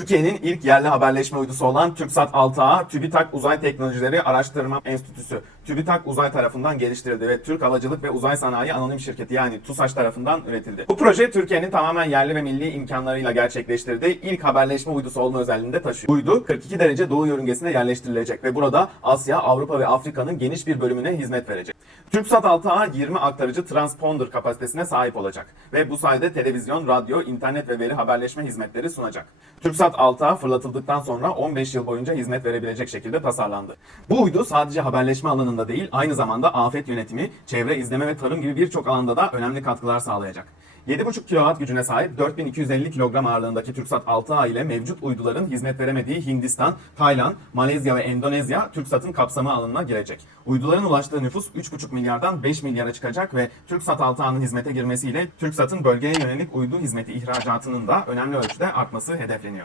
Türkiye'nin ilk yerli haberleşme uydusu olan TürkSat 6A, TÜBİTAK Uzay Teknolojileri Araştırma Enstitüsü, TÜBİTAK Uzay tarafından geliştirildi ve Türk Havacılık ve Uzay Sanayi Anonim Şirketi yani TUSAŞ tarafından üretildi. Bu proje Türkiye'nin tamamen yerli ve milli imkanlarıyla gerçekleştirdiği ilk haberleşme uydusu olma özelliğini de taşıyor. Uydu 42 derece doğu yörüngesine yerleştirilecek ve burada Asya, Avrupa ve Afrika'nın geniş bir bölümüne hizmet verecek. TürkSat 6A 20 aktarıcı transponder kapasitesine sahip olacak ve bu sayede televizyon, radyo, internet ve veri haberleşme hizmetleri sunacak. TürkSat 6A fırlatıldıktan sonra 15 yıl boyunca hizmet verebilecek şekilde tasarlandı. Bu uydu sadece haberleşme alanında değil, aynı zamanda afet yönetimi, çevre izleme ve tarım gibi birçok alanda da önemli katkılar sağlayacak. 7,5 kW gücüne sahip 4250 kilogram ağırlığındaki TürkSat 6A ile mevcut uyduların hizmet veremediği Hindistan, Tayland, Malezya ve Endonezya TürkSat'ın kapsamı alanına girecek. Uyduların ulaştığı nüfus 3,5 milyardan 5 milyara çıkacak ve TürkSat 6A'nın hizmete girmesiyle TürkSat'ın bölgeye yönelik uydu hizmeti ihracatının da önemli ölçüde artması hedefleniyor.